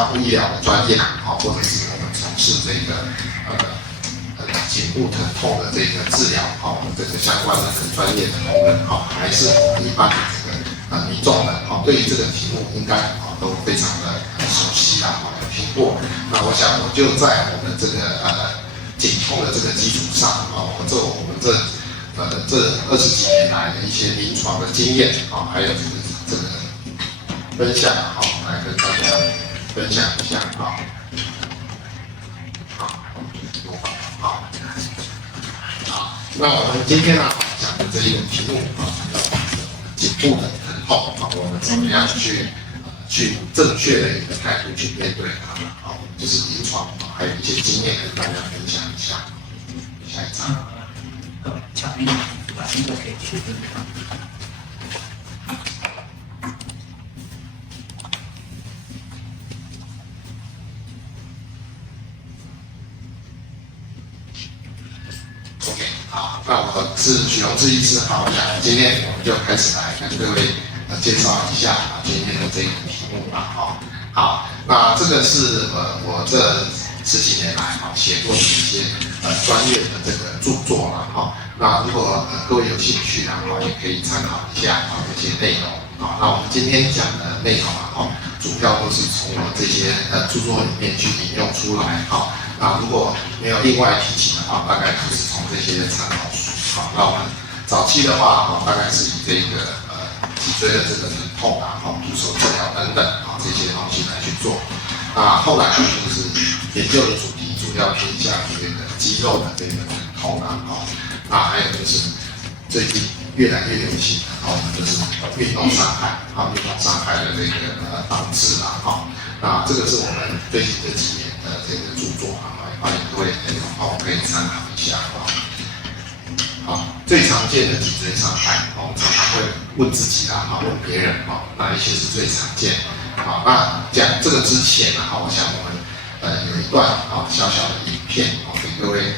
照顾医疗的专业，或者是我们从事这个颈部疼痛的这个治疗，这个相关的专业的同仁，还是我们一般的这个民众们，对于这个题目应该都非常的熟悉啦，有听过。那我想我就在我们这个颈痛的这个基础上，我们这20几年来的一些临床的经验，还有这个分享，来跟大家分享一下，那我们今天呢讲的这一个题目颈部的疼痛，我们怎么样去正确的一个态度去面对它，就是临床还有一些经验跟大家分享一下。下一张。讲一点，把这个给区分开。OK， 好，那我是许荣志医师，好，今天我们就开始来跟各位介绍一下今天的这个题目吧，好，那这个是我这10几年来写过的一些专业的这个著作啦，那如果各位有兴趣也可以参考一下这些内容，那我们今天讲的内容主要都是从我这些著作里面去引用出来，那如果没有另外提起的话，大概就是从这些参考书，那我们早期的话大概是以这个脊椎的这个疼痛徒手治疗等等这些东西来去做，那后来就是研究的主题主要偏向这个肌肉的这个疼痛那还有就是最近越来越流行的就是运动伤害的这个防治那这个是我们最近这几年的这个著作欢迎各位可以参考一下好，最常见的脊椎伤害我们常常会问自己问别人哪一些是最常见那讲这个之前我想我们有一段小小的影片给各位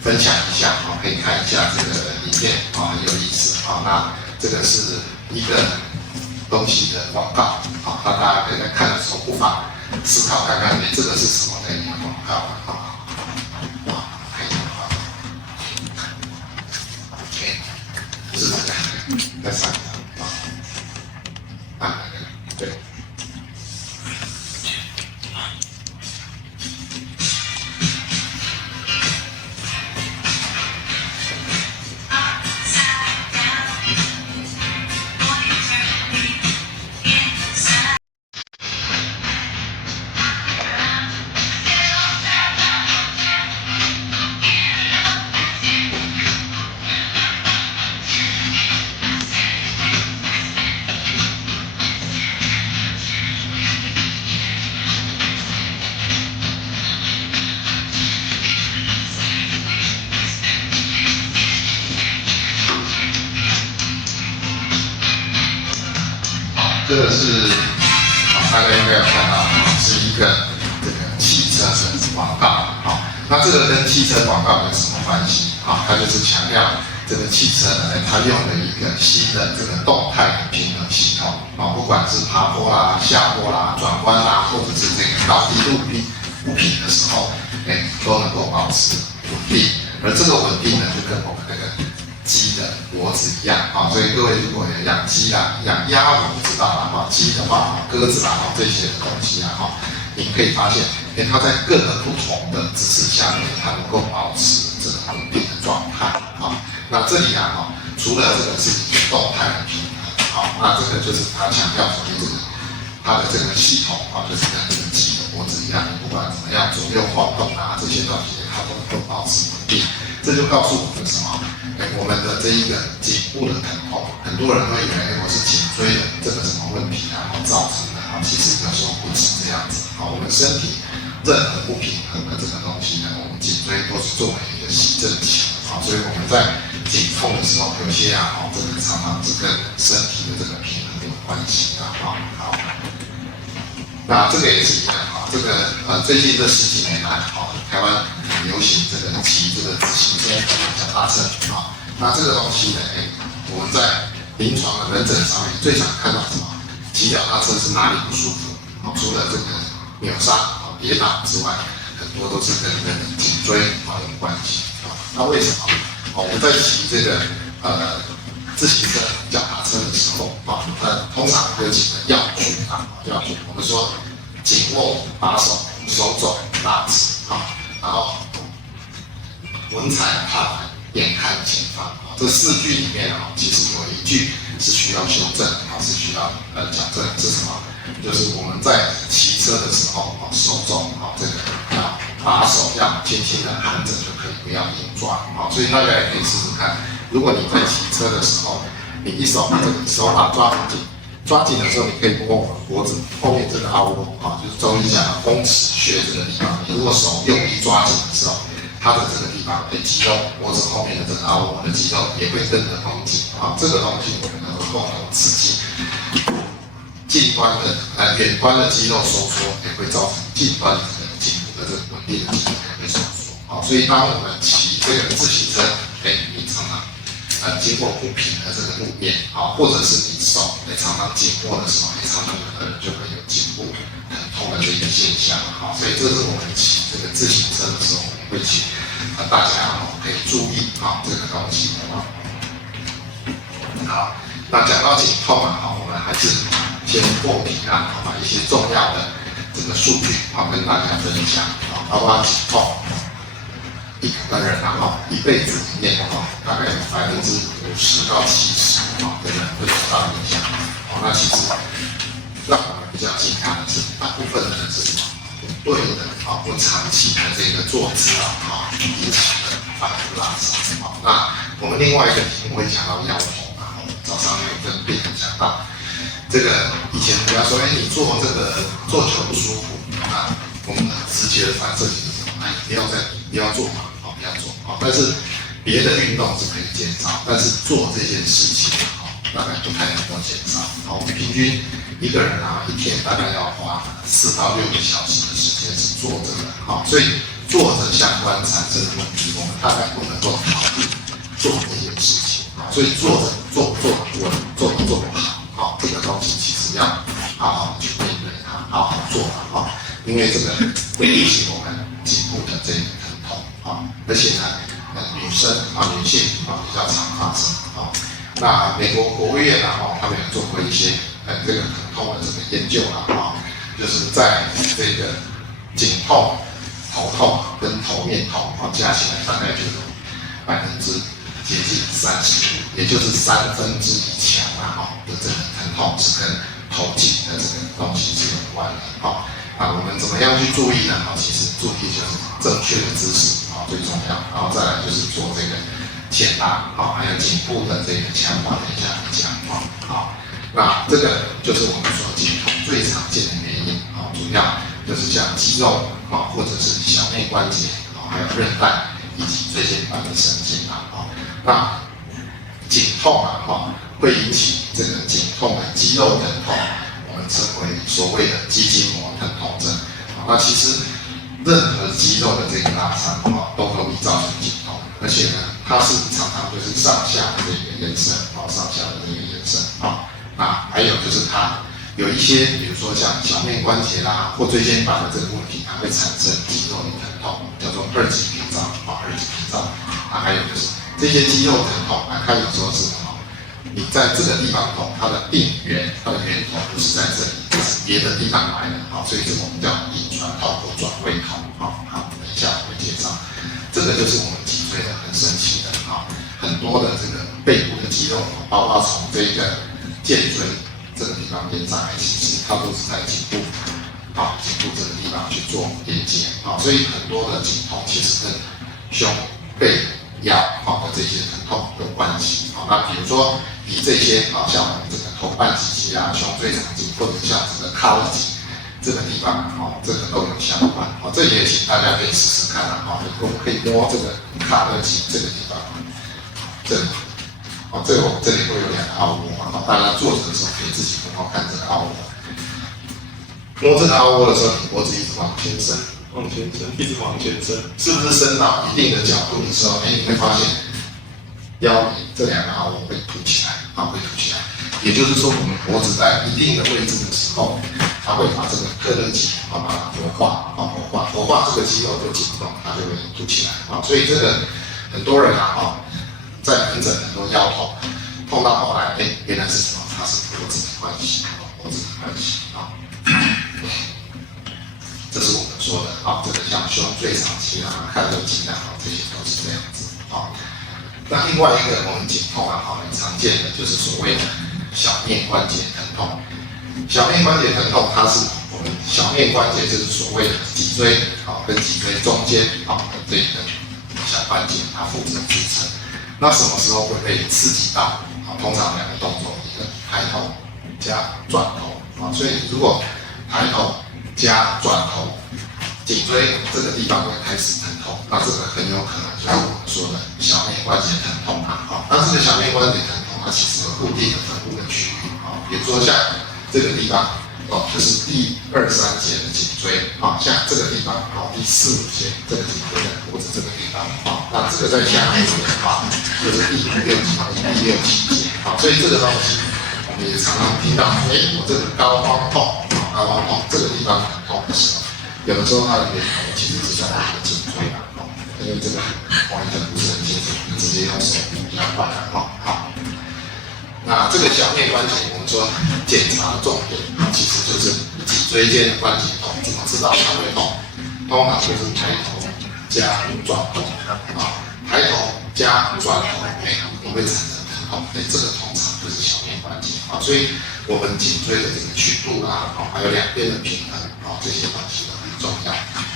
分享一下可以看一下这个影片很有意思那这个是一个东西的广告那大家可以在看的时候不妨思考看看这个是什么的一个广告OK， 是这个，再上一张对。这个是大家应该有看到是一个这个汽车的广告那这个跟汽车广告有什么关系它就是强调这个汽车呢它用了一个新的这个动态的平衡系统不管是爬坡啦、下坡啦、转弯啦，或者是这个高低不平的时候都能够保持稳定，而这个稳定呢就跟我们那个鸡的脖子一样所以各位如果有养鸡啦、养鸭我不知道啦鸡的话鸽子啦这些的东西你可以发现它在各个不同的姿势下面它能够保持这个稳定的状态那这里除了这个是一个动态的平衡那这个就是它强调说这个它的这个系统就是跟这个鸡的脖子一样，不管怎么样左右晃动这些东西它都能够保持稳定，这就告诉我们什么？我们的这一个颈部的疼痛，很多人会以为我是颈椎的这个什么问题造成的其实有时候不是这样子我们身体任何不平衡的这个东西我们颈椎都是作为一个行政体所以我们在颈痛的时候，有些这个常常是跟身体的这个平衡有关系好，那这个也是一样这个最近这10几年来台湾很流行这个骑这个自行车、脚踏车那这个东西呢我们在临床的门诊上面最常看到什么？骑脚踏车是哪里不舒服除了这个扭伤跌倒之外，很多都是跟颈椎有关系那为什么我们在骑这个自行车、脚踏车的时候通常有几个要诀我们说紧握把手，手肘大直然后稳踩踏板，眼看前方这4句里面其实有一句是需要修正是需要矫正是什么？就是我们在骑车的时候手肘这个把手要轻轻的含着就可以，不要硬抓所以大家也可以试试看，如果你在骑车的时候，你一手把这个手把抓很紧，抓紧的时候你可以摸我们脖子后面这个凹窝就是中医讲的风池穴这个地方，你如果手用力抓紧的时候，它的这个地方的肌肉，脖子后面的这个凹窝的肌肉也会跟着绷紧这个东西我们能够共同刺激近端的远端的肌肉收缩，也会造成近端的颈部的这个稳定的肌肉也会收缩所以当我们骑这个自行车，你常常经过不平的这个路面或者是你手常常紧握的时候，常常有的人就会有颈部疼痛的这个现象所以这是我们骑这个自行车的时候，我们会请大家可以注意这个东西好，那讲到颈痛我们还是先破题把一些重要的这个数据跟大家分享包括颈痛，一个人一辈子里面大概有50%到70%的人会受到影响那其实让我们比较惊讶的是，大部分的人是什么？不对的不长期的这个坐姿引起的反复拉伤那我们另外一个题目会讲到腰痛早上有跟病人讲到这个以前人家说你坐这个坐久不舒服那我们直接的反射就是什么不要做不要做但是别的运动是可以减少，但是做这件事情大概不太能够减少我们平均一个人一天大概要花4到6个小时的时间是坐着的所以坐着相关产生的问题，我们大概不能够考虑做这件事情所以坐着做不稳，做不好这个东西其实要好好的去面对它，好好做因为这个会引起我们颈部的这个疼痛而且呢女性比较常发生那美国国务院他们有做过一些这个疼痛的这个研究就是在这个颈痛、头痛跟头面痛加起来大概就有接近35%，也就是1/3强的这个疼痛是跟头颈的这个东西是有关的我们怎么样去注意呢？其实注意就是正确的姿势最重要，然后再来就是做这个前拉还有颈部的这个强化，等一下来讲那这个就是我们说颈痛最常见的原因主要就是像肌肉或者是小内关节还有韧带以及椎间盘的神经那颈痛会引起这个颈痛的肌肉疼痛，我们称为所谓的肌筋膜疼痛症那其实任何肌肉的这个拉伤都容易造成颈痛，而且呢，它是常常就是上下的这个延伸上下的这个延伸那还有就是它有一些，比如说像小内关节啦或椎间盘的这个问题，它会产生肌肉的疼痛，叫做2级屏障还有就是这些肌肉疼痛它有时候是你在这个地方痛，它的病源、它的源头不是在这里，是别的地方来的所以这我们叫隐传痛或转位痛等一下我会介绍。这个就是我们脊椎的很神奇的很多的这个背部的肌肉，包括从这个肩椎这个地方连上来，其实它都是在颈部颈部这个地方去做连接所以很多的颈痛其实跟胸背腰的这些疼痛有关系那比如说以这些像我们这个头半脊肌胸椎长肌，或者像这个髂肌这个地方这个都有相关这也请大家可以试试看我们可以摸这个髂肌这个地方这个我们这里会有2个凹窝大家坐着的时候可以自己很好看这个凹窝摸这个凹窝的时候，你脖子一直往前伸一直往前伸，是不是伸到一定的角度的时候，你会发现腰里这2个凹窝会凸起来，也就是说，我们脖子在一定的位置的时候，它会把这个髁韧肌把它活化这个肌肉就紧动，它就会凸起来所以这个很多人在门诊很多腰痛到后来，原来是什么？它是脖子的关系，这是我们说的这个像胸椎长肌髂韧肌这些都是这样子那另外一个我们颈痛很常见的就是所谓的小面关节疼痛。小面关节疼痛，它是我们小面关节就是所谓的脊椎跟脊椎中间的这个小关节，它负责支撑。那什么时候会被刺激到？通常两个动作，一个抬头加转头所以如果抬头加转头，颈椎这个地方会开始疼痛，那这个很有可能就是我们说的小面关节疼痛那这个小面关节疼痛，它其实有固定的分布的区域比如说像这个地方就是第2、3节的颈椎像这个地方第4、5节这个颈椎的脖子这个地方那这个在下面就是第5、6节、第6、7节所以这个东西我们也常常听到我这个高肓痛这个地方很痛的时候，有的时候它的源头其实是在我们的颈椎因为这个我们不是很清楚，直接用手比较快那这个小面关节，我们说检查的重点其实就是脊椎间的关节痛。怎么知道它会痛？通常就是抬头加转头抬头加转头，你会产生疼痛。这个通常就是小面关节所以我们颈椎的这个曲度还有两边的平衡这些东西都很重要。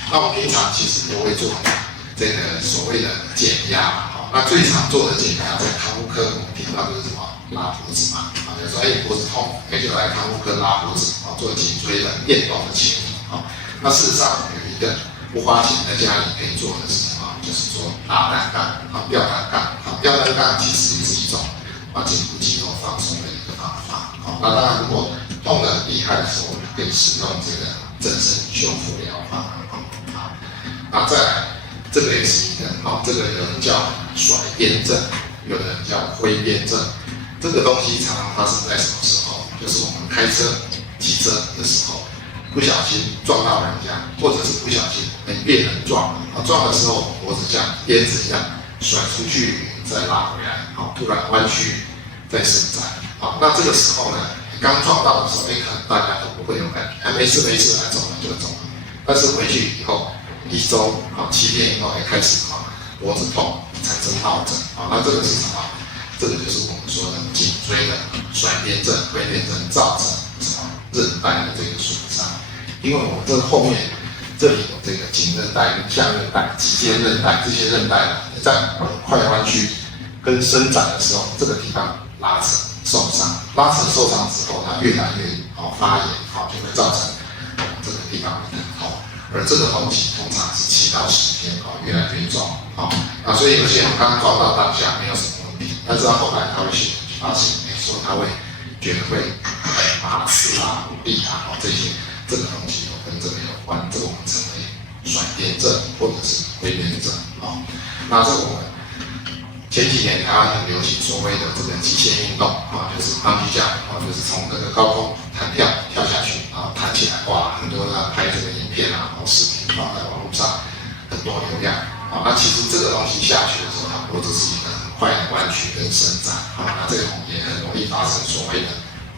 那我们平常其实都会做这个所谓的减压那最常做的减压在康复科，我们听到就是什么？拉脖子有时候脖子痛，就来康复科拉脖子做颈椎的变动的清理那事实上有一个不花钱在家里可以做的是什么？就是做拉单杠吊单杠吊单杠其实也是一种把颈部肌肉放松的一个方法那当然如果痛得很厉害的时候，我们可以使用这个整身修复疗法那再来这个也是一个这个有人叫甩边症，有人叫挥边症。这个东西常常发生在什么时候？就是我们开车、骑车的时候，不小心撞到人家，或者是不小心被人撞了。撞的时候，脖子像鞭子一样甩出去，再拉回来，突然弯曲，再伸展。那这个时候呢，刚撞到的时候，可能大家都不会有感觉，没事，来走了就走了。但是回去以后，1周7天以后，开始脖子痛，产生落枕那这个是什么？这个就是我们说的颈椎的甩边症、挥边症造成什么韧带的这个损伤。因为我们这后面这里有这个颈韧带跟下韧带、肌间韧带这些韧带在快弯曲跟伸展的时候，这个地方拉扯受伤，拉扯受伤之后，它越来越发炎就会造成这个地方的疼痛。而这个东西通常是7到10天越来越重所以有些人刚撞到当下没有什么问题，但是到后来他会发现，说他会觉得会麻刺无力这些这个东西跟这个有关，这个我们称为甩边症或者是挥边症那这个我们前几年台湾很流行所谓的这个极限运动就是bungee jump就是从这个高空弹跳下去弹起来很多人拍这个影片视频放在网络上，很多流量那其实这个东西下去的时候，它脖子是一个很快的弯曲跟伸展那这个也很容易发生所谓的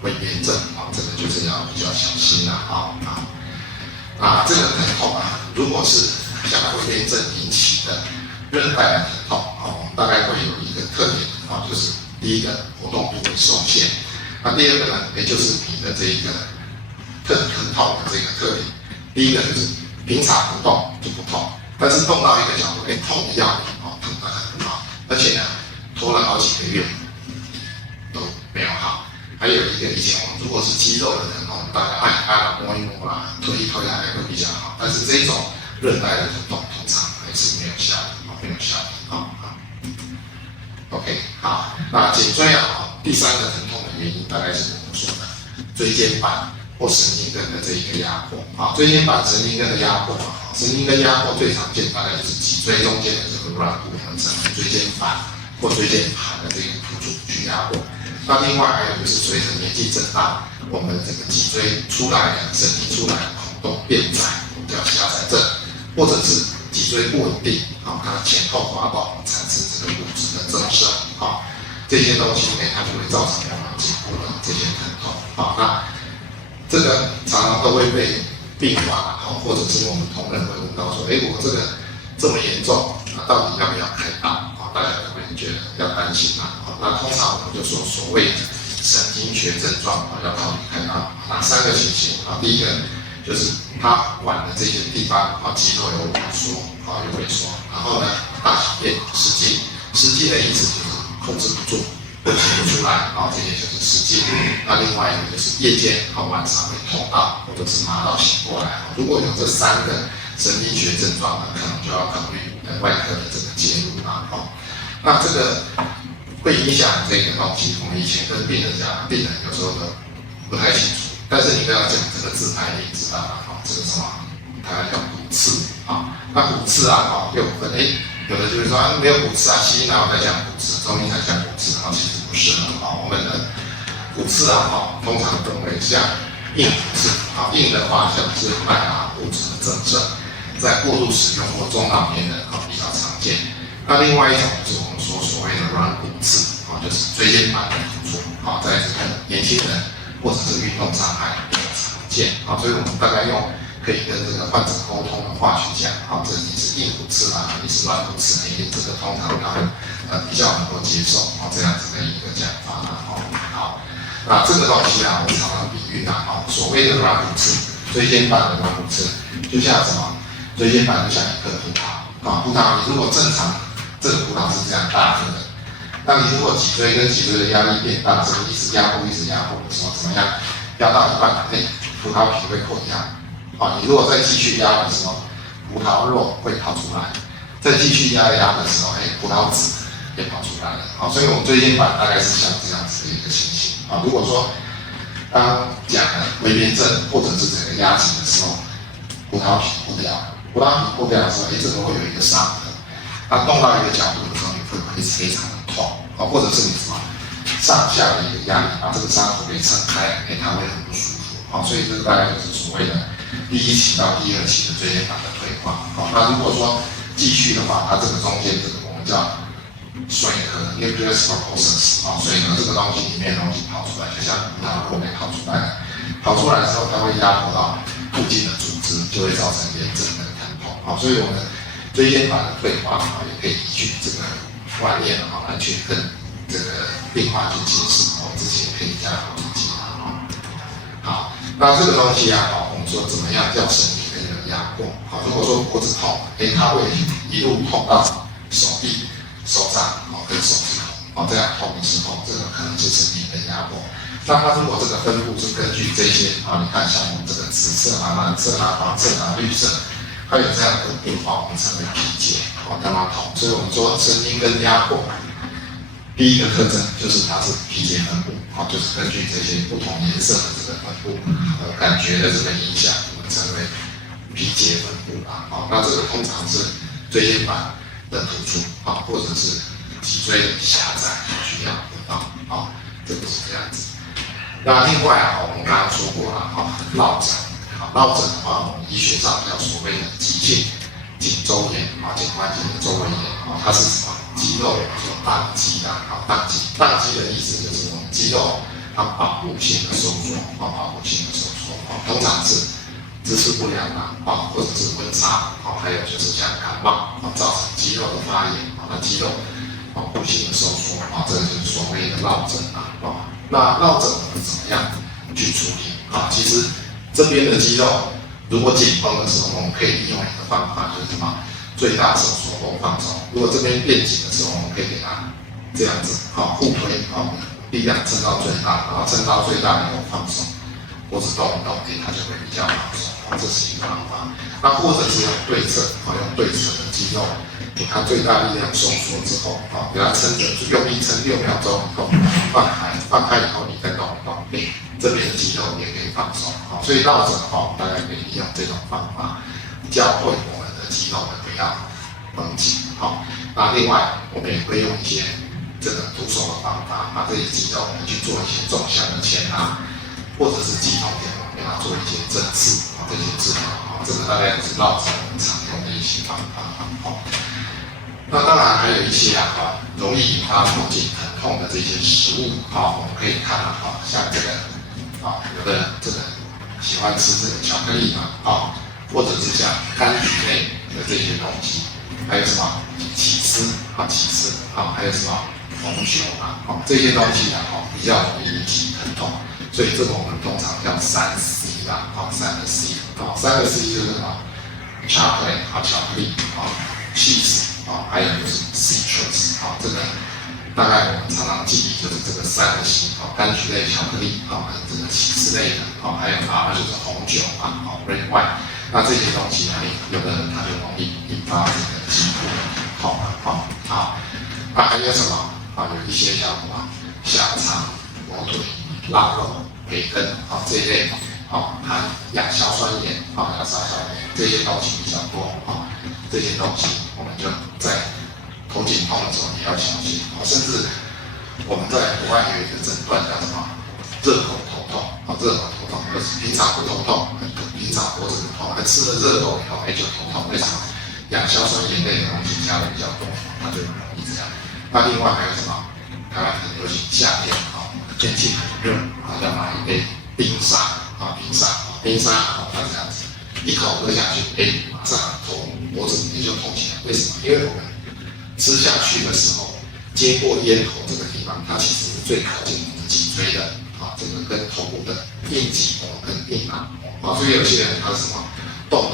挥边症这个就是要比较小心这个疼痛如果是像挥边症引起的韧带的疼痛大概会有一个特点就是第一个活动度会受限，那第二个呢，也就是你的这一个疼痛的这个特点，第一个就是平常不动就不痛。但是动到一个角度，痛的要命痛得很而且呢，拖了好几个月都没有好。还有一个以前我们如果是肌肉的疼痛，大家按摸一摸推一推还会比较好。但是这种韧带的疼痛通常还是没有效的OK， 好，那颈椎第3个疼痛的原因大概是我们说的椎间板或神经根的这一个压迫椎间板、神经根的压迫神经根压迫最常见大概就是脊椎中间的这个软骨，我们称为椎间板或椎间盘的这个突出去压迫。那另外还有就是随着年纪增大，我我们这个脊椎出来的神经出来的孔洞变窄，叫狭窄症，或者是脊椎不稳定，它前后滑动产生这个骨质的增生，这些东西呢，它就会造成我们颈部的这些疼痛，那这个常常都会被病患或者是我们同仁会问到说，我这个这么严重，到底要不要开刀？大家可能觉得要担心那通常我们就说所谓的神经学症状要考虑开刀，哪3个情形第一个就是他管的这些地方肌肉有萎缩有萎缩，然后呢大小便失禁，失禁的意思就是控制不住，挤不出来这些就是失禁。那另外一个就是夜间晚上会痛到或者是麻到醒过来，如果有这3个神经学症状呢，可能就要考虑外科的这个介入那这个会影响这个东西，我们以前跟病人讲，病人有时候都不太清楚，但是你跟他讲这个自拍，你知道吗？这个什么？它叫骨刺那骨刺又分有的就是说没有骨刺西医哪有在讲骨刺，中医才讲骨刺其实不是我们的骨刺通常分为像硬骨刺硬的话像是麦芽骨质的增生，在过度使用或中老年人比较常见。那另外一种就是我们所谓的软骨刺就是椎间盘的突出在这个年轻人或者是运动伤害比较常见所以我们大概可以跟这个患者沟通的话去讲这你是硬骨刺你是软骨刺这个通常他们比较能够接受这样子的一个讲法好，那这个东西我们常常比喻所谓的软骨刺，椎间盘的软骨刺就像什么？椎间盘就像一颗葡萄葡萄你如果正常这个葡萄是这样大颗的，那你如果脊椎跟脊椎的压力变大，一直压迫的时候怎么样？压到一半，葡萄皮会破掉。你如果再继续压的时候，葡萄肉会跑出来；再继续压的时候，葡萄籽也跑出来了。所以我们椎间盘大概是像这样子的一个情形。如果说刚讲的微边症或者是整个压紧的时候，葡萄皮破掉了，葡萄皮破掉的时候，这个会有一个伤痕。它动到一个角度的时候，你会非常的痛或者是你什么上下的一个压力把这个伤口给撑开，它会很不舒服所以这个大概就是所谓的第1期到第2期的椎间盘的退化那如果说继续的话，它这个中间这个我们叫水核 nucleus pulposus 所以呢这个东西里面的东西跑出来，就像葡萄肉跑出来了，跑出来之后它会压迫到附近的组织，就会造成炎症跟疼痛所以我们椎间盘的退化也可以依据这个观念来去跟这个病患去解释自己也可以加以理解好，那这个东西我们说怎么样叫神经跟有压迫如果说脖子痛它会一路痛到手臂、手掌跟手指头这样痛的时候，这个可能是神经跟压迫。那它如果这个分布是根据这些你看像我们这个紫色蓝色黄色绿色，它有这样的变化，我们称为皮节让它痛。所以我们说神经跟压迫第一个特征就是它是皮节分布就是根据这些不同颜色的这个分布感觉的这个影响，我们称为皮节分布那这个通常是椎间盘的突出或者是脊椎的狭窄需要得到这个是这样子。那另外我们刚刚说过了落枕落枕的话，我们医学上叫所谓的急性颈周炎颈关节的周围炎它是什么？肌肉说宕机宕机的意思就是我们肌肉它保护性的收缩通常是姿势不良或者是温差还有就是像感冒造成肌肉的发炎那肌肉保护性的收缩这个就是所谓的落枕那落枕我们怎么样去处理其实这边的肌肉如果紧绷的时候，我们可以利用一个方法，就是什么？最大收缩后放松。如果这边变紧的时候，我们可以给它这样子互推力量撑到最大，然后撑到最大以后放松，脖子动一动它就会比较放松这是一个方法。那或者是用对侧用对侧的肌肉给它最大力量收缩之后给它撑着，用力撑6秒钟以后放开以后你再动一动这边的肌肉也可以放松所以落枕的话，我们大概可以利用这种方法教会我们的肌肉不要绷紧那另外我们也会用一些这个徒手的方法，把这些肌肉去做一些纵向的牵拉或者是肌痛点，给它做一些针刺这些治疗这个大概是绕诊常用的一些方法那当然还有一些容易引发头颈疼痛的这些食物我们可以看像这个有的这个喜欢吃这个巧克力或者是像柑橘类的这些东西，还有什么起司还有什么红酒这些东西比较容易引起疼痛，所以这个我们通常叫3C 3个 C，3个 C 就是什么 chocolate 巧克力cheese 还有就是 citrus 这个大概我们常常记忆就是这个3个 C 柑橘类巧克力这个起司类的还有就是红酒red wine。那这些东西有的人他就容易引发这个肌部的痛那还有什么有一些像什么香肠、火腿、腊肉、培根这一类含亚硝酸盐这些东西比较多这些东西我们就在头颈痛的时候也要小心甚至我们在国外有一个诊断叫什么热狗头痛热狗头痛就是平常不头痛，平常脖子不痛，吃了热狗以后就头痛，为什么？亚硝酸盐类的东西加的比较多，那就容易这样。那另外还有什么？台湾很流行夏天天气很热要买一杯冰沙冰沙它这样子一口喝下去，马上脖子也就痛起来。为什么？因为我们吃下去的时候，接过咽头这个地方，它其实是最靠近我们脊椎的这个跟头部的硬脊膜跟硬脑所以有些人他是什么动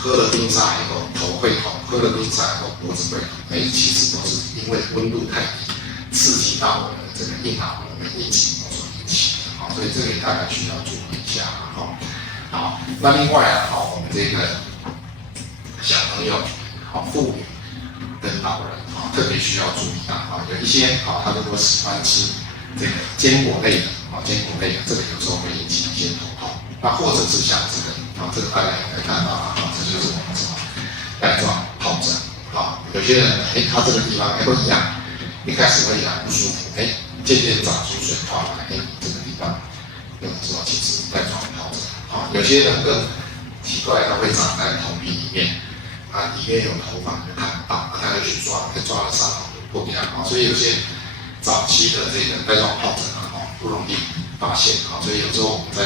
喝了冰沙以后头会痛，喝了冰沙以后脖子会痛，其实都是因为温度太低，刺激到我们的这个硬脑膜跟硬脊膜所引起的所以这个大概需要注意一下好，那另外我们这个小朋友妇女跟老人特别需要注意有一些他如果喜欢吃这个坚果类的这个有时候会引起一些头痛那或者是像这个这个大家也可以看到这就是我们什么带状疱疹有些人他这个地方都一样，一开始会不舒服渐渐长出水泡来这个地方有的时候其实带状疱疹有些人更奇怪，他会长在头皮里面里面有头发就看不到他就去抓了伤口就破掉所以有些早期的这个带状疱疹不容易发现所以有时候我们在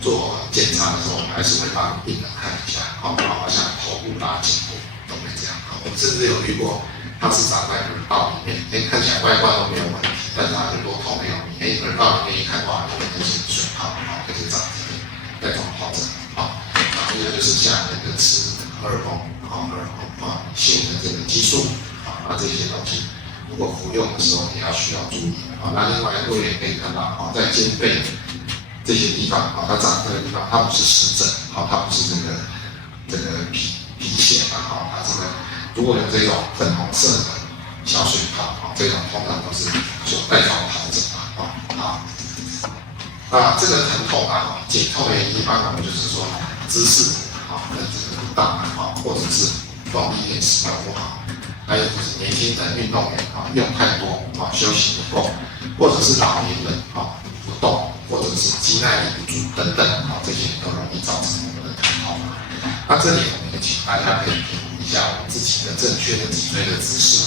做检查的时候，我们还是会帮病人看一下包括像头部颈部都会这样我们甚至有遇过它是长在耳道里面看起来外观都没有问题，但是它耳朵痛没有问题耳道里面一看里面就是水泡就是长这个带状疱疹一个就是像那个吃荷尔蒙性的这个激素这些东西如果服用的时候也要需要注意那另外各位也可以看到在肩背这些地方它长这个地方它不是湿疹它不是这个皮癣它这个如果有这种粉红色的小水泡这种通常都是所带状疱疹那这个疼痛颈痛的原因包括就是说姿势跟这个不当或者是动力练习不好，还有就是年轻的运动员用太多休息不够，或者是老年人不动，或者是肌耐力不足等等这些都容易造成我们的疼痛。那这里我们也请大家可以评估一下我们自己的正确的脊椎的姿势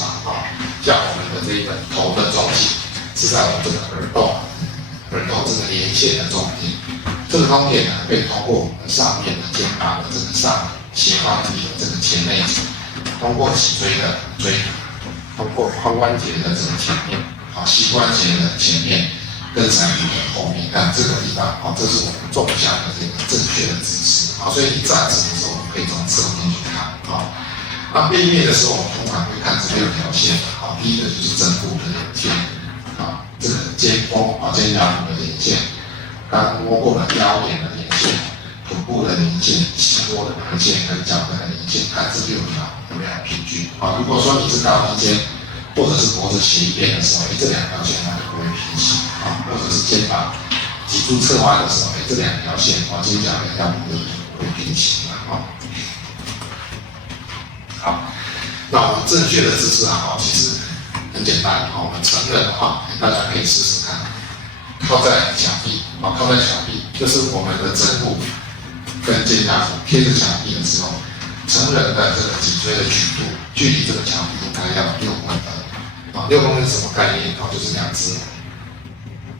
像我们的这个头的中心是在我们这个耳洞这个连线的中间，这个中点可以通过我们上面的肩膀的这个上斜方体的这个前内侧，通过脊椎的椎骨，通过髋关节的这个前面，膝关节的前面，跟三骨的后面，看这个地方，这是我们纵向的这个正确的姿势，所以你站直的时候，我们可以从侧面去看，那背面的时候，我们通常会看这6条线，第一个就是正部的连线，这个肩峰肩胛骨的连线，刚摸过了腰眼的连线，臀部的连线，膝窝的连线跟脚跟的连线，看这6条有没有平均如果说你是高低肩，或者是脖子斜一边的时候，这2条线它就不会平行或者是肩膀脊柱侧弯的时候，这2条线肩胛跟腰部会平行好，那我们正确的姿势其实很简单我们成人的话，大家可以试试看，靠在墙壁靠在墙壁，就是我们的枕骨跟肩胛骨贴着墙壁的时候，成人的这个脊椎的曲度距离这个墙壁应该要6公分。6公分是什么概念？就是2支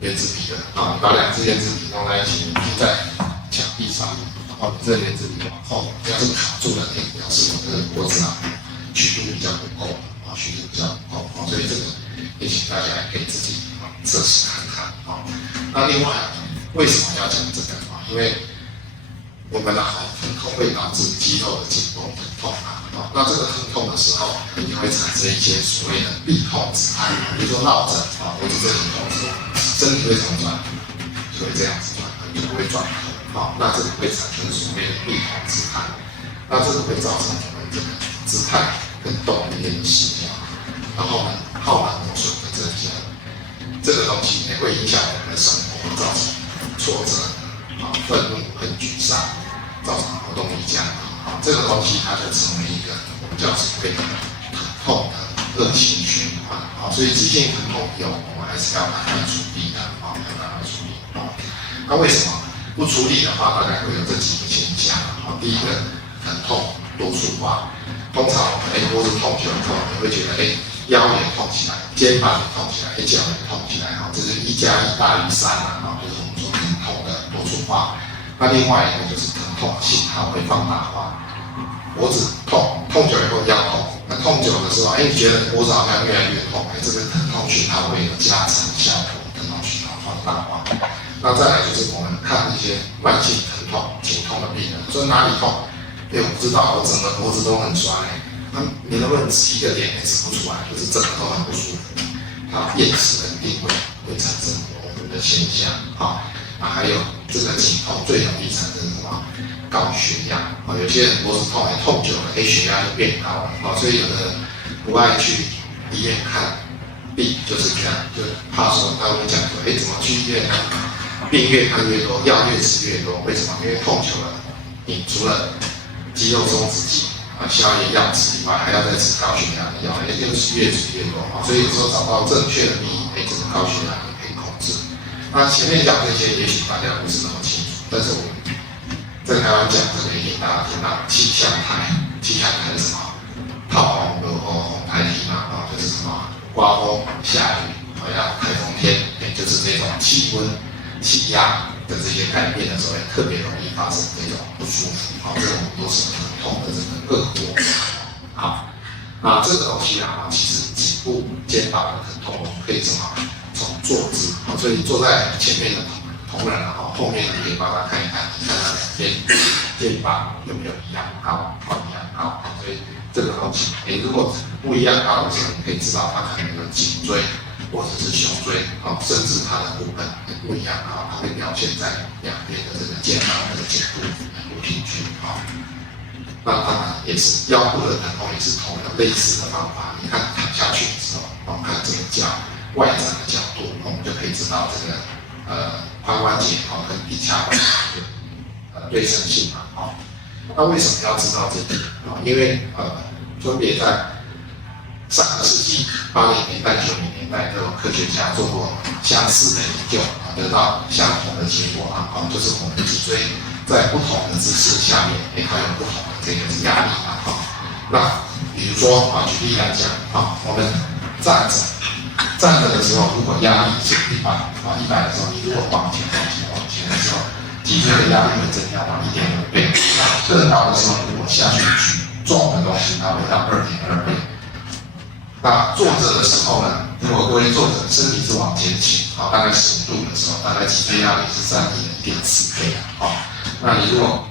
原子笔的你把2支原子笔弄在一起，贴在墙壁上，你这原子笔往后要是卡住了，表示我这个脖子曲度比较不够曲度比较不够所以这个也请大家可以自己测试看看那另外，为什么要讲这个因为我们疼痛会导致肌肉的紧绷疼痛那这个疼痛的时候，一定会产生一些所谓的痹痛姿态，比如说落枕脖子这里痛的时候，身体会怎么转？就会这样子转，就不会转头那这里会产生所谓的痹痛姿态，那这个会造成我们这个姿态跟动力链的失调，然后呢，耗能磨损会增加，这个东西也会影响我们的生活，造成挫折、愤怒和沮丧，造成活动力降低。这个东西它就成为一个我们叫所谓的疼痛的恶性循环所以急性疼痛我们还是要赶快处理的要赶快处理那为什么不处理的话，大概会有这几个现象第一个，疼痛多触化，通常我们脖子痛久了后，你会觉得腰也痛起来，肩膀也痛起来，脚也痛起来这是1+1大于3就是我们说疼痛的多触化。那另外一个就是疼痛信号会放大化，脖子痛久以后腰痛，那痛久的时候，你觉得脖子好像越来越痛，这个疼痛讯号会有加成效果，疼痛讯号放大化。那再来就是我们看一些慢性疼痛、经痛的病人，说哪里痛？我不知道，我整个脖子都很酸那你能不能指一个点也指不出来，就是整个都很不舒服，它辨识跟定位会产生模糊的现象还有这个颈痛最容易产生什么？高血压有些人脖子痛痛久了血压就变高了所以有的人不爱去医院看病就是这样，就怕说他会讲说怎么去医院看病越看越多，药越吃越多，为什么？因为痛久了，你除了肌肉松弛剂消炎药吃以外，还要再吃高血压的药，就是越吃越多所以有时候找到正确的病因，这个高血压也可以控制。那前面讲这些，也许大家不是那么清楚，但是我们在台湾讲这个，一定大家听到气象台，气象台是什么？炮轰、热风、红台体就是什么？刮风、下雨，要台风天，就是这种气温、气压的这些改变的时候，特别容易发生这种不舒服这种都是疼痛的这个恶果那这个东西其实颈部、肩膀的疼痛，我们可以从坐姿所以坐在前面的同仁后面你可以帮他看一看，看他两边肩膀有没有一样高一样高所以这个东西如果不一样高的时候，你可以知道他可能有颈椎或者是胸椎甚至他的骨盆不一样它会表现在两边的这个肩膀的颈部不平均那当然也是腰部的疼痛也是同样类似的方法，你看躺下去的时候看这个脚外展的角度，我们就可以知道这个髋关节跟骶髂关节对称性那为什么要知道这个因为分别在上个世纪80年代、90年代，都有科学家做过相似的研究得到相同的结果就是我们的脊椎在不同的姿势下面，它有不同的这个压力那比如说举例来讲我们站着的时候，如果压力是100的时候，你如果往前的时候，脊椎的压力会增加到1.5倍。更高的时候，如果下去举重的东西，它会到2.2倍。那坐着的时候呢，如果各位坐着身体是往前倾大概15度的时候，大概脊椎压力是3的1.4倍那你如果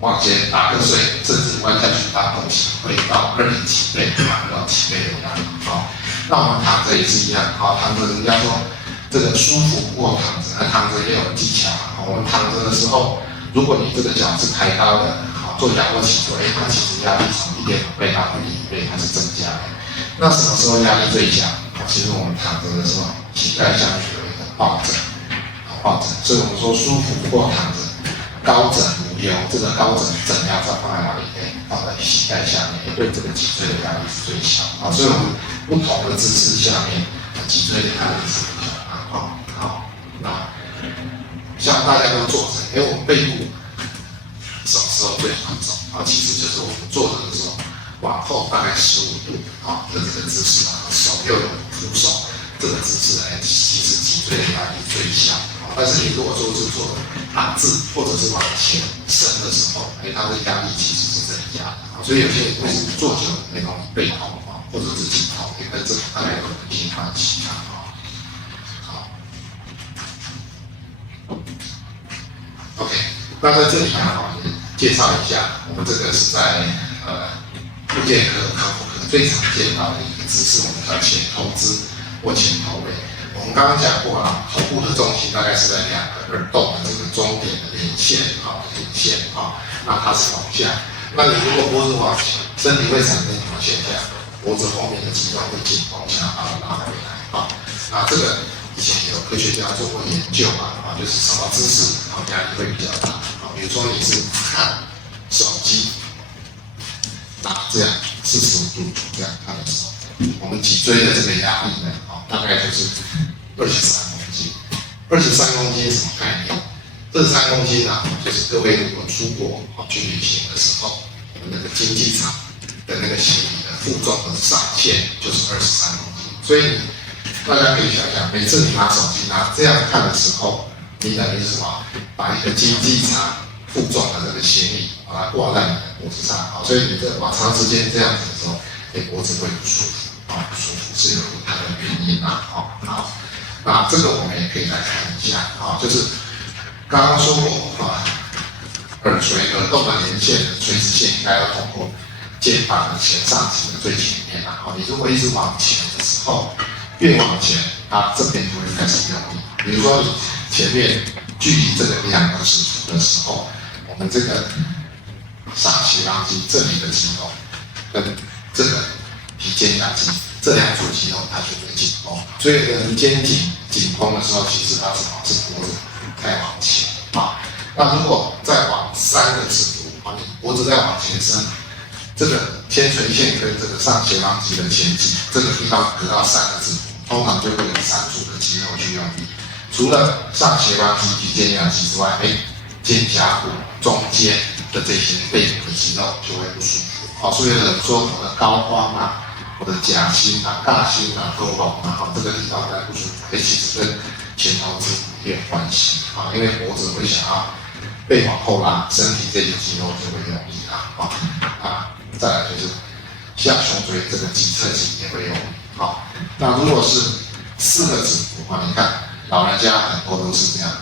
往前打个睡，甚至弯下去打东西，会到2.7倍，到7倍的压力那我们躺着也是一样躺着人家说这个舒服不过躺着，躺着也有技巧我们躺着的时候，如果你这个脚是抬高的做仰卧起坐它其实压力从1.5倍到1.1倍它是增加的。那什么时候压力最强其实我们躺着的时候，膝盖下面有一个抱枕所以我们说舒服不过躺着，高枕无忧。这个高枕枕要放在哪里？放在膝盖下面，对这个脊椎的压力是最小所以我们不同的姿势下面，脊椎的压力是不同那像大家都坐着，我们背部什么时候最放松？其实就是我们坐着的时候，往后大概15度的这个姿势手又有扶手，这个姿势其实脊椎的压力最小。但是你如果说是做打字或者是往前伸的时候，它的压力其实是增加的。所以有些人为什么坐久了容易背痛或者是颈痛，跟这个大概有一定关系好 ，OK， 那在这里介绍一下，我们这个是在复健科、康复科最常见到的一个姿势，我们叫前头姿或前头位。我们刚刚讲过头部的重心大概是在2个耳洞的这个中点的连线那它是往下。那你如果脖子往前，身体会产生什么现象？脖子后面的肌肉会紧绷，想要把它拉回来那这个以前有科学家做过研究就是什么姿势压力会比较大比如说你是看手机，这样45度这样看的时候，我们脊椎的这个压力呢大概就是23公斤。23公斤什么概念？23公斤就是各位如果出国去旅行的时候，我们那个经济舱的那个行李的负重的上限就是23公斤。所以大家可以想想，每次你拿手机这样看的时候，你等于是什么？把一个经济舱负重的这个行李把它挂在你的脖子上所以你这长时间这样子的时候，脖子会不舒服不舒服是有它的原因好，那这个我们也可以来看一下就是刚刚说过耳洞的连线的垂直线应该要通过肩膀的前上棘的最前面你如果一直往前的时候，越往前，它这边就会开始用力。比如说你前面距离这个2个指头的时候，我们这个上斜方肌这里的肌肉跟这个提肩胛肌这2组肌肉它就会紧绷，所以人肩紧绷的时候，其实它是脖子太往前那如果再往3个指头，你脖子再往前伸，这个前垂线跟这个上斜方肌的前棘，这个地方得到3个指头，通常就会有3组的肌肉去用力。除了上斜方肌及肩胛肌之外，肩胛骨中间的这些背部的肌肉就会不舒服所以有人说我的膏肓我的夹心胛心沟龙这个地方在不舒服，其实跟前头姿也有关系因为脖子会想要背往后拉，身体这些肌肉就会用力再来就是下胸椎这个脊侧肌也会用力那如果是4个指头你看老人家很多都是这样，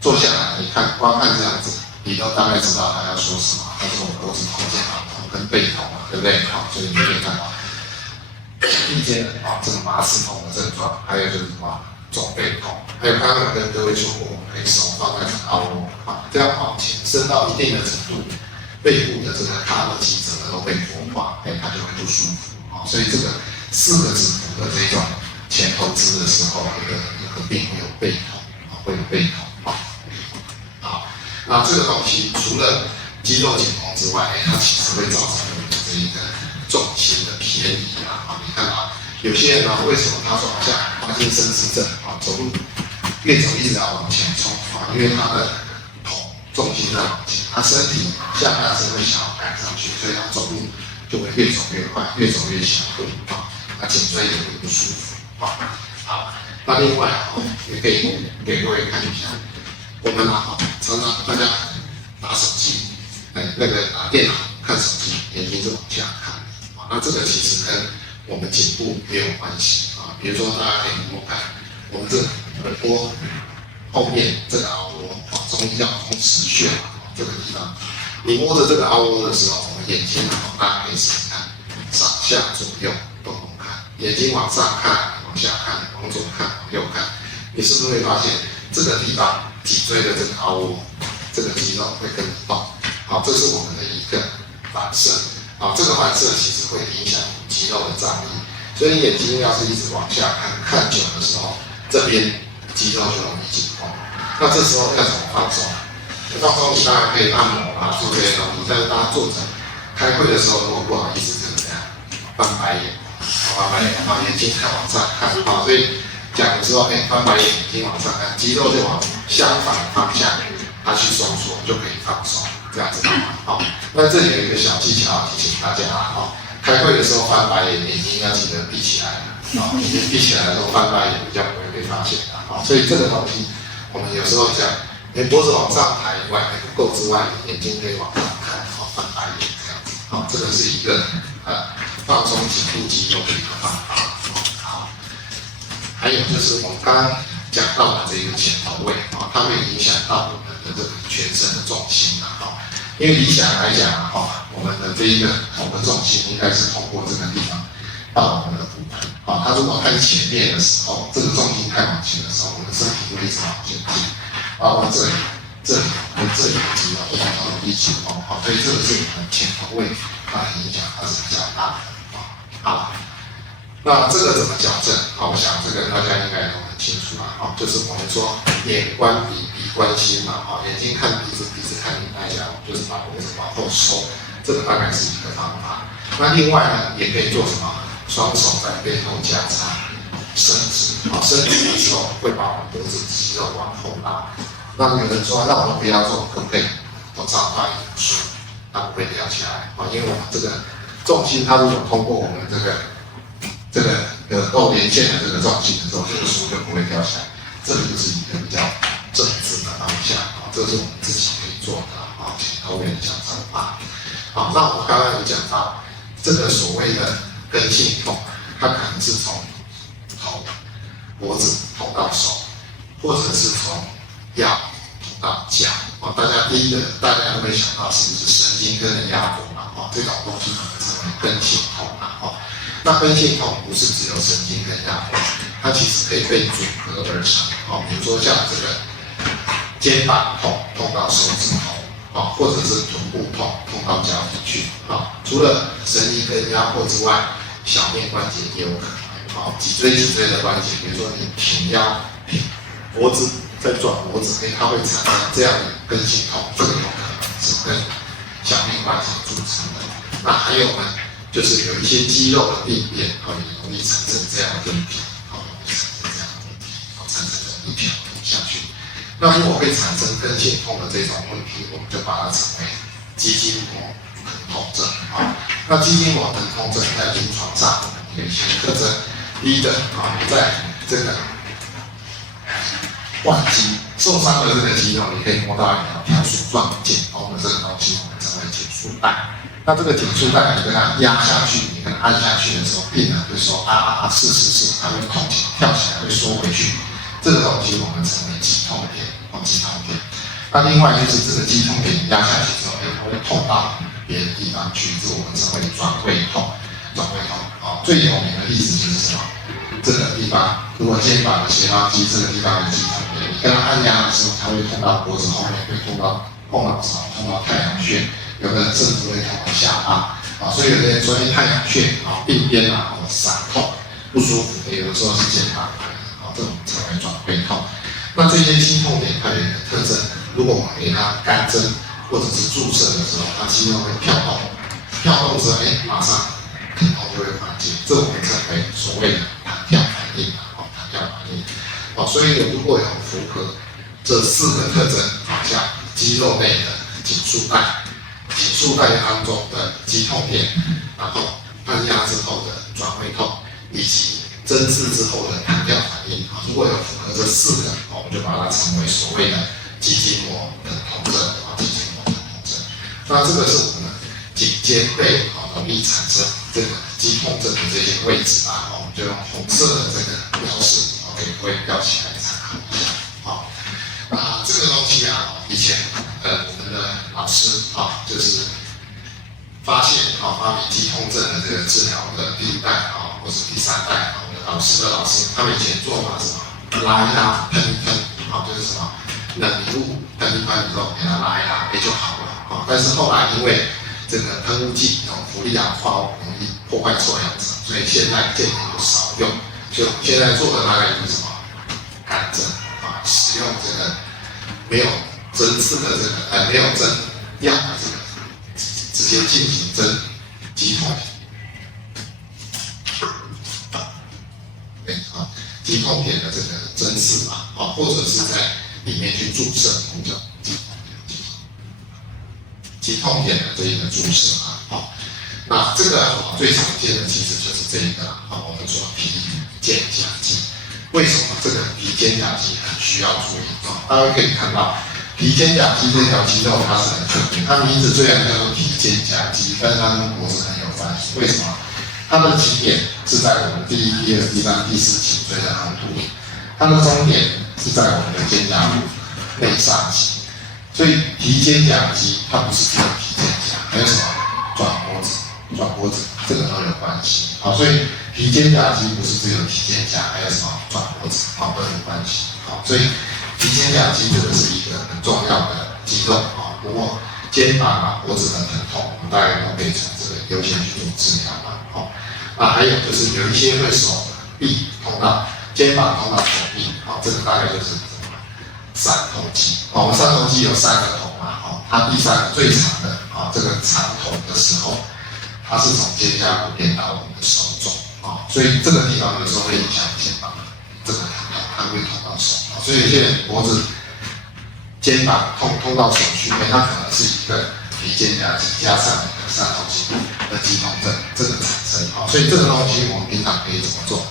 坐下来你看光看这样子，你都大概知道他要说什么。他说我脖子痛、肩膀痛跟背痛对不对？所以你可以看到地间这个麻刺痛的症状，还有就是什么肿背痛，还有刚刚跟各位说过，我们可以手放在凹窝这样往前伸到一定的程度，背部的这个髂的肌整个都被活化，它就会不舒服所以这个4个指头的这种前头姿的时候，合并会有背痛会有背痛那这个东西除了肌肉紧绷之外，它其实会造成我们的这一个重心的偏移你看有些人为什么他走下发现身姿症走路越走一直要往前冲因为他的头重心在往前，他身体下半身会想要赶上去，所以他走路就会越走越快，越走越强那颈椎也会不舒服好，那另外也可以给各位看一下，我们常常大家拿手机，拿电脑看手机，眼睛就往下看那这个其实跟我们颈部也有关系比如说大家可以摸看，我们这个耳朵后面这个凹窝中医叫风池穴这个地方，你摸着这个凹窝的时候，我们眼睛大家可以试试看，上下左右都能看，眼睛往上看、往下看、往左看、往右看，你是不是会发现这个地方脊椎的这个凹窝，这个肌肉会更动？这是我们的一个反射这个反射其实会影响肌肉的张力，所以眼睛要是一直往下看，看久的时候，这边肌肉就容易紧绷。那这时候要怎么放松？放松你当然可以按摩做这些东西，但是大家坐着开会的时候，如果不好意思就是这样翻白眼，眼睛再往上看所以讲的时候，翻白眼睛往上看，肌肉就往相反方向它去收缩，就可以放松，这样子好。那这里有一个小技巧提醒大家开会的时候翻白眼，眼睛要记得闭起来眼睛闭起来的时候翻白眼比较不会被发现所以这个东西我们有时候讲，脖子往上抬以外还不够之外，眼睛可以往上看翻白眼这样子这个是一个放松颈部肌肉的一个方法好。还有就是我们刚刚讲到的这个前头位它会影响到我们的这个全身的重心因为理想来讲我们的这一个头的重心应该是通过这个地方到我们的骨盆它如果太前面的时候，这个重心太往前的时候，我们身体会一直往前进包括这里跟这里的肌肉都很容易紧所以这个是我们前头位它的影响它是比较大的好。那这个怎么矫正我想这个大家应该都很清楚就是我们说眼观鼻，鼻观心眼睛看鼻子，鼻子看你来讲，就是把脖子往后收，这个大概是一个方法。那另外呢，也可以做什么？双手在背后交叉伸直伸直的时候会把我们脖子肌肉往后拉。那有人说，那我们不要做，可不可以？我常发一本书，它不会掉下来因为我们这个重心，它如果通过我们这个窦连线的这个重心的时候，这个书就不会掉下来。这个就是一个比较正直的方向这是我们自己可以做的前头位的矫正法那我们刚刚有讲到这个所谓的根性痛，它可能是从头、脖子痛到手，或者是从腰痛到脚大家第一个大家都会想到是不是神经根的压迫这种东西可能称为根性痛那根性痛不是只有神经根压迫，它其实可以被组合而成比如说像这个肩膀痛到手指头或者是臀部痛到脚底去除了神经根压迫之外，小面关节也有可能脊椎的关节，比如说你挺腰挺脖子在转脖子它会产生这样的根性痛，这个有可能是跟小面关节组成的。那还有呢，就是有一些肌肉的病变也容易产生这样的问题产生一条痛下去。那如果会产生根性痛的这种问题，我们就把它称为肌筋膜疼痛症那肌筋膜疼痛症在临床上有一些特征，第一个在这个腕肌受伤的这个肌肉，你可以摸到一条鼠状紧绷的这个东西，我们称为紧束带。那这个紧束带你跟它压下去，你跟它按下去的时候，病人会说是，它会痛起来，跳起来会缩回去。这个东西我们称为肌痛点肌痛点。那另外就是这个肌痛点压下去之后，它会痛到别的地方去，这我们称为转位痛。最有名的例子就是什么？这个地方，如果肩膀的斜方肌这个地方的肌痛点，你跟它按压的时候，它会痛到脖子后面，会痛到后脑勺，痛到太阳穴，有的人甚至会痛到下巴所以有的人说太阳穴鬓边闪痛不舒服，有的时候是肩膀这种称为转位痛。那这些肌痛点它有一个特征，如果我们给它干针或者是注射的时候，它肌肉会跳动，跳动之后马上疼痛就会缓解，这我们称为所谓的弹跳反应弹跳反应所以如果有符合这4个特征像肌肉内的紧束带、紧束带当中的肌痛点，然后按压之后的转位痛，以及针刺之后的弹跳反应如果有符合这4个我们就把它称为所谓的肌筋膜疼痛症肌筋膜疼痛症。那这个是我们颈肩背容易产生这个肌痛症的这些位置我们就用红色的这个标示给各位标起来参考一下那这个东西以前我们的老师就是发现发明肌痛症的这个治疗的第1代或是第3代我们老师的老师，他们以前做法是什么？拉一拉，喷一喷就是什么冷凝物喷一喷以后给它拉一拉就好了但是后来因为这个喷雾剂氟利亚化物容易破坏臭氧层，所以现在建议就少用。所以我们现在做的大概就是什么干针使用这个没有针刺的这个没有针药的这个直接进行针肌痛。肌肌痛点的这个针刺嘛，或者是在里面去注射，我们叫肌痛点的这一个注射啊，那这个最常见的其实就是这一个我们说皮肩胛肌。为什么这个皮肩胛肌很需要注意？大家可以看到，皮肩胛肌这条肌肉它是很特别，它名字虽然叫做皮肩胛肌，但是它跟脖子很有关系。为什么？它的起点是在我们第一、第二、第三、第四颈椎的横突，它的终点是在我们的肩胛骨内上棘。所以皮肩胛肌它不是只有皮肩胛，还有什么转脖子，这个都有关系。好，所以皮肩胛肌不是只有皮肩胛，还有什么转脖子，都有关系。好，所以皮肩胛肌这个是一个很重要的肌肉啊。不过肩膀脖子的疼痛，我们大概都可以从这个优先去做治疗嘛。好，还有就是有一些会手臂痛到肩膀痛到手臂，好，这个大概就是三头肌。我们三头肌有3个头嘛，它第3个最长的这个长头的时候，它是从肩胛骨连到我们的手肘所以这个地方有时候会影响肩膀这个疼痛，它会痛到手所以有些人脖子、肩膀痛到手去，它可能是一个皮肩胛肌加上一个三头肌的肌痛症这个产生所以这个东西我们平常可以怎么做？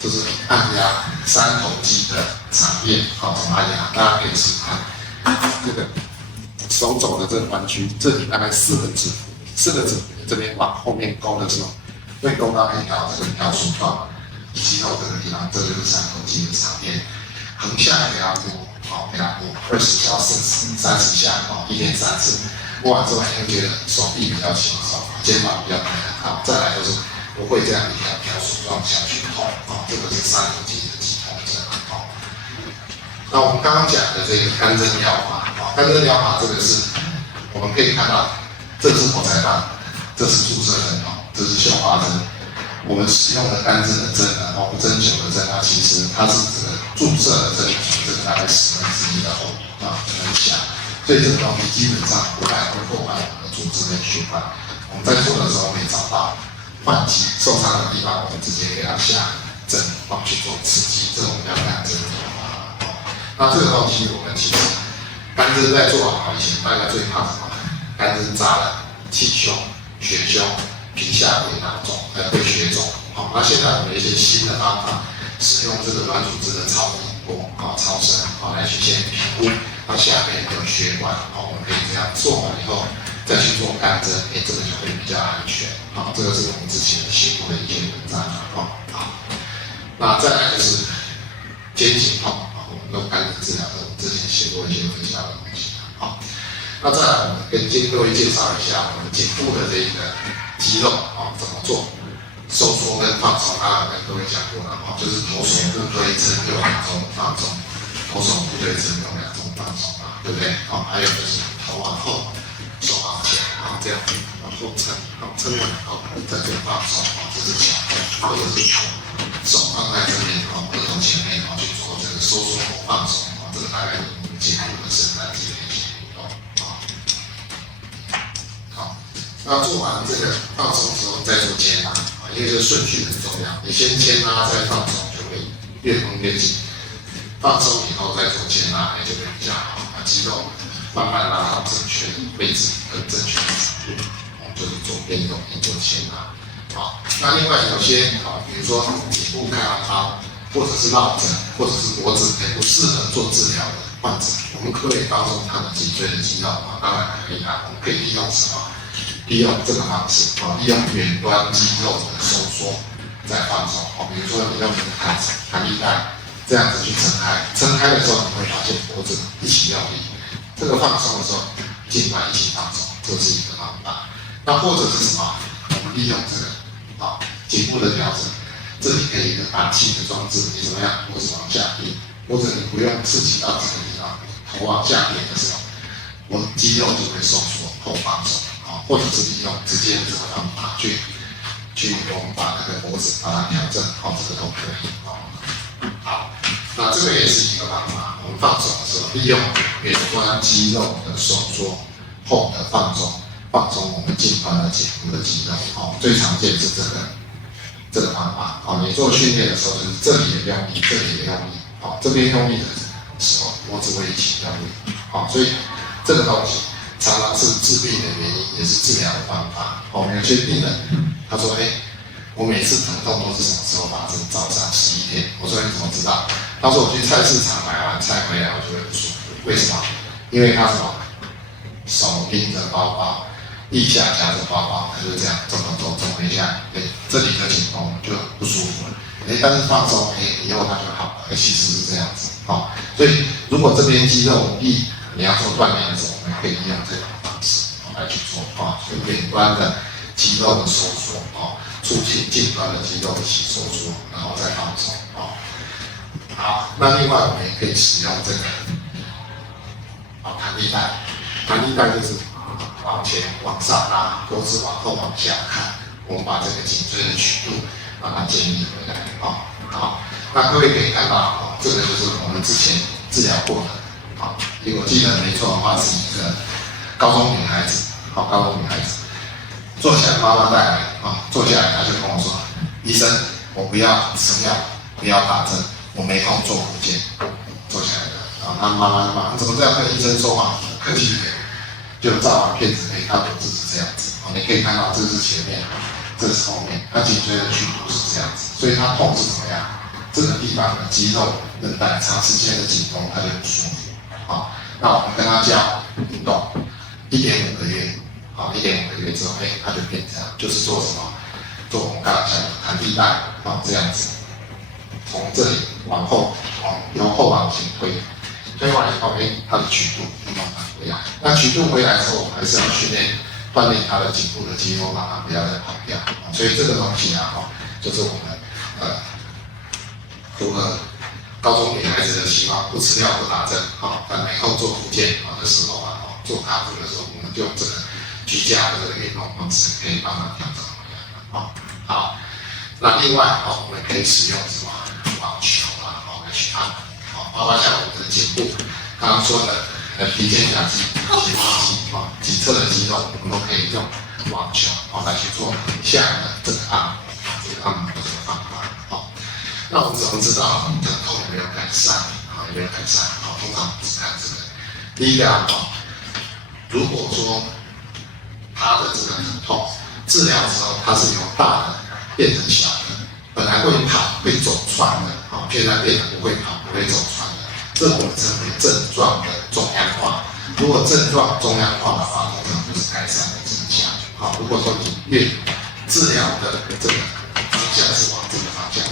就是按压三头肌的长链，怎么按压？大家可以试试看。这个手肘的这个弯曲，这里大概4个指腹这边往后面勾的时候，会勾到一条这个条索状肌肉这个地方，这就是三头肌的长链。横下给它拨，给它拨20到30下，一天3次。拨完之后，你会觉得手臂比较轻松，肩膀比较好。再来就是不会这样一条条索状下去痛，这个是三头肌的肌痛症。那我们刚刚讲的这个干针疗法，干针疗法这个是我们可以看到，这是活塞棒，这是注射针这是绣花针。我们使用的干针的针针灸的针其实它是这个注射的针，这个大概1/10的厚度很小，所以这个东西基本上不太会破坏我们的组织跟血管。我们在做的时候会找到换肌受伤的地方，我们直接给它下针去做刺激，这种叫干针疗法。那这个东西我们其实干针在做好以前，大家最怕什么？干针扎了气胸、血胸。皮下会囊肿，会血肿。那现在我们有一些新的方法，使用这个软组织的超音波、超声来去先评估到下面有血管，我们可以这样做完以后再去做干针，这个就会比较安全。这个是我们之前写过的一些文章。那再来就是肩颈痛，我们用干针治疗，我们之前写过一些分享的东西。那再来我们跟各位介绍一下我们颈部的这个肌肉怎么做收缩跟放松，刚刚跟各位讲过了就是头手部推撑用2种放松，头手部推撑用2种放松对不对？还有就是头往后，手往前这样往后撑，撑完以后再做放松这是脚，或者是手放在这边额头前面去做这个收缩或放松这个大概是我们颈部的伸展肌的一些运动那做完这个放松之后，再做牵拉，因为这个顺序很重要。你先牵拉再放松，就会越绷越紧。放松以后再做牵拉，就会比较好，把肌肉慢慢拉到正确的位置跟正确的角度，就是做变动，做牵拉。那另外有些比如说颈部开完刀，或者是落枕，或者是脖子不适合做治疗的患者，我们可以放松他的颈椎的肌肉当然可以我们可以利用什么？利用这个方式利用远端肌肉的收缩再放松比如说你用你的弹力带这样子去撑开的时候，你会发现脖子一起用力，这个放松的时候尽管一起放松，这是一个方法。那或者是什么？我们利用这个颈部的调整，这里可以一个打气的装置，你怎么样？脖子往下跌，或者你不用刺激到这个地方，头往下跌的时候，我肌肉就会收缩后放松。或者是利用直接这个方法去我们把那个脖子把它调整这个都可以好，那这个也是一个方法。我们放松的时候，利用远端肌肉的收缩后的放松我们近端的颈部的肌肉最常见是这个方法。好，你做训练的时候，就是这里也用力，这里也用力。好，这边用力的时候，脖子会一起用力。好，所以这个东西常常是治病的原因，也是治疗的方法。好，有些病人他说，我每次疼痛都是什么时候发生？早上11点。我说你怎么知道？他说我去菜市场买完菜回来，我就会不舒服。为什么？因为他什么？手拎着包包，腋下夹着包包，他就这样走了一下，这里的紧绷就不舒服了。但是放松，以后它就好了。其实是这样子。好，所以如果这边肌肉力你要做锻炼的时候，我们可以利用这种方式来去做所以远端的肌肉的收缩促进近端的肌肉一起收缩，然后再放松好，那另外我们也可以使用这个弹力带，弹力带就是往前往上拉，或是往后往下看，我们把这个颈椎的曲度把它建立回来好，那各位可以看到这个就是我们之前治疗过的如果记得没错的话，是一个高中女孩子坐下来，妈妈带来坐下来，她就跟我说：“医生，我不要吃药，不要打针，我没空做复健。”坐下来的她妈妈说：“你怎么这样跟医生说话？客气一点。”就照完片子可以看，脖子是这样子你可以看到这是前面，这是后面，她颈椎的曲度是这样子，所以她痛是怎么样？这个地方的肌肉韧带长时间的紧绷，它就不舒服。那我们跟他教运动1.5个月，1.5个月之后，他就变这样，就是做什么？做我们刚才讲的弹力带这样子，从这里往后由后往前推完以后，它的曲度慢慢回来。那曲度回来之后，还是要训练锻炼它的颈部的肌肉，让它不要再跑掉。所以这个东西就是我们符合高中女孩子的希望，不吃药不打针但以后做复健的时候做康复的时候，我们就用这个居家的这个运动方式可以帮忙调整好，那另外我们可以使用什么网球来去按摩包括像我们的颈部刚刚说的皮肩胛肌、斜肌脊侧的肌肉，我们都可以用网球来去做下的这个按摩的这个方法那我们怎么知道疼痛有没有改善？有没有改善？通常我们是看这个。第一个如果说他的这个疼痛治疗之后，它是由大的变成小的，本来会跑会走窜的，现在变得不会跑不会走窜的，这我们称为症状的重量化。如果症状重量化的话，通常就是改善的增加。如果说你越治疗的这个方向是往这个方向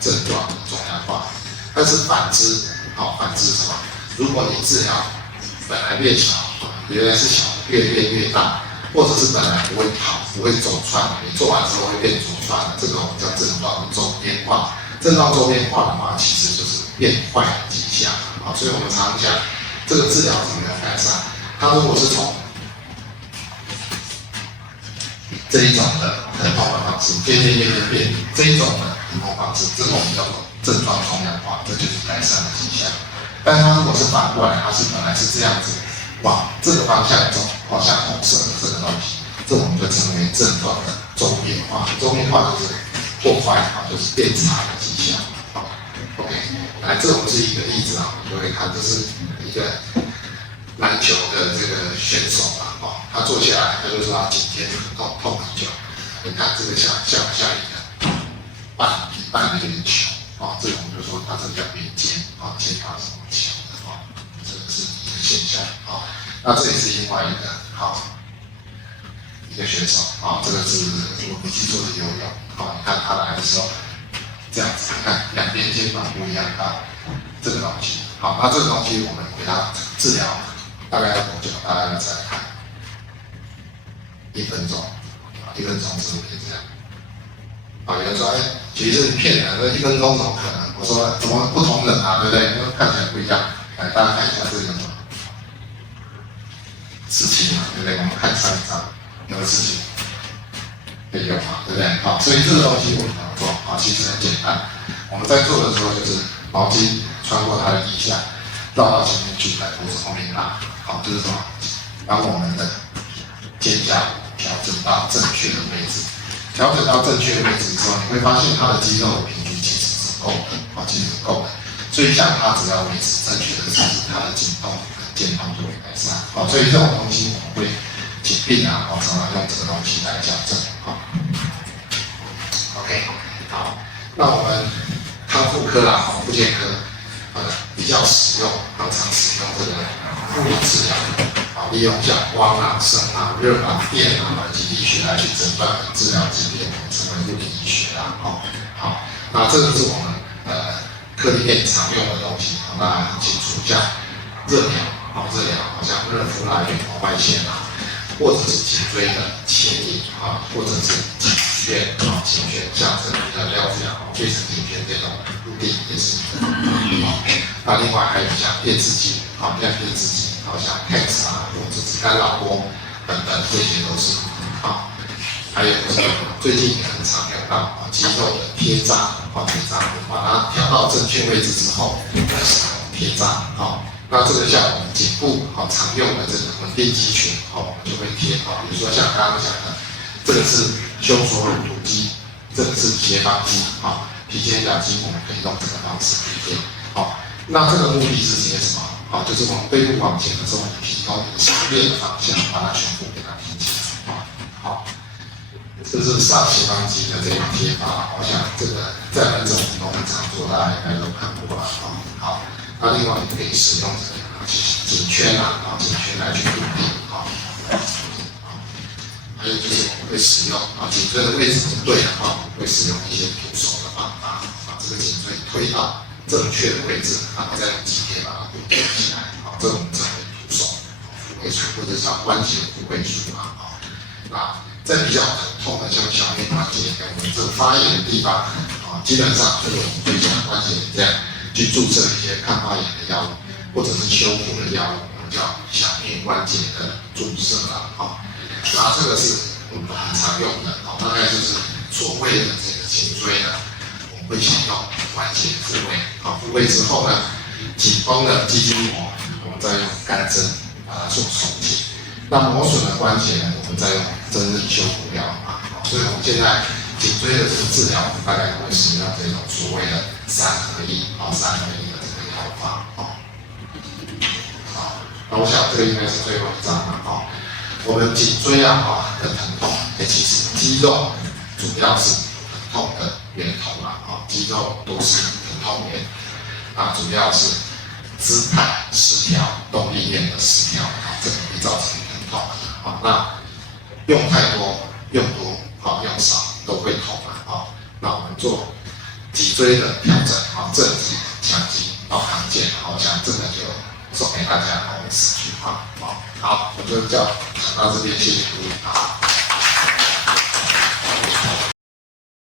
症状的重量化，但是反之什么？如果你治疗本来越小，原来是小，越变越大，或者是本来不会跑、不会走窜，你做完之后会变走窜的，这个我们叫症状的周边化。症状周边化的话，其实就是变坏的迹象所以我们常常讲，这个治疗怎么样改善？它如果是从这一种的疼痛的方式，变这一种的疼痛方式，这个我们叫做症状重量化，这就是改善的迹象。但它如果是反过来，它是本来是这样子往这个方向走，往下红色的这个东西，这我们就称为症状的周边化。周边化就是破坏就是变差的迹象。OK， 来，这种是一个例子各位看，这是一个篮球的这个选手他坐下来，他就说他今天痛很久。你看这个像一个半的圆球这种就说它这个叫圆肩肩膀是往前的这个是一个现象那这也是另外一个选手这个是我没记错的游泳你看他来的时候这样子，看两边肩膀不一样大，这个东西那这个东西我们给他治疗大概要多久？大概要再看1分钟，1分钟之后可以这样。有人说，其实是骗人的，1分钟怎么可能？我说怎么不同人对不对？因为看起来不一样。来，大家看一下这个事情对不对？我们看上一张有个事情可以用对不对？所以这个东西我们怎么做其实很简单。我们在做的时候就是毛巾穿过它的腋下，绕到前面去，在脖子后面拉。就是说，把我们的肩胛调整到正确的位置。调整到正确的位置之后，你会发现它的肌肉的平均其实是够的，其实是够的。所以像它只要维持正确的姿势，它的紧动跟健康就会改善。所以这种东西我们会请病常常用这个东西来矫正。OK， 好，那我们康复科复健科比较常使用这个物理治疗，利用像光声热电以及力学来去诊断和治疗疾病，成为物理医学好，那这个是我们科里面常用的东西，大家很清楚，像热疗，像热敷来源外线或者是颈椎的牵引或者是颈圈像这个料子肺神经圈这种固定也是一个那另外还有像电刺激，像TENS 或者是干扰波等等，这些都是还有就是最近也很常用到肌肉的贴扎，把它调到正确位置之后，来使用贴扎那这个像我们颈部常用的这个稳定肌群我们就会贴比如说像刚刚讲的，这个是胸锁乳突肌，这个是斜方肌提肩胛肌，我们可以用这个方式去贴那这个目的是些什么就是我们背部往前的时候，你提高你的手背的方向，把它全部给它提起来这是上斜方肌的这个贴法，我想这个在门诊我们都很常做，大家应该都看过好，那另外也可以使用这个颈圈颈圈来去固定还有就是我们会使用颈椎的位置不对的会使用一些徒手的方法，把这个颈椎推到正确的位置，然后再用肌贴把它固定起来这种称为徒手复位术，或者叫关节复位术那在比较疼痛的，像小面关节跟我们这个发炎的地方基本上就有对像关节这样去注射一些抗发炎的药物，或者是修复的药物，我们叫小面关节的注射那这个是我们很常用的大概就是所谓的这个颈椎我们会先用关节复位复位之后呢，紧绷的肌筋膜，我们再用干针把它做松紧。那磨损的关节呢，我们再用针日修复疗法所以我们现在颈椎的这个治疗，大概会使用这种所谓的3合1的这个疗法那我想这个应该是最后一张我们颈椎的疼痛，其实肌肉主要是疼痛的源头肌肉都是疼痛源主要是姿态失调、动力链的失调这个会造成疼痛那用太多、用多用少都会痛那我们做脊椎的调整正脊、强脊到康健像这个就送给大家4句话好，我就讲到这边，谢谢各位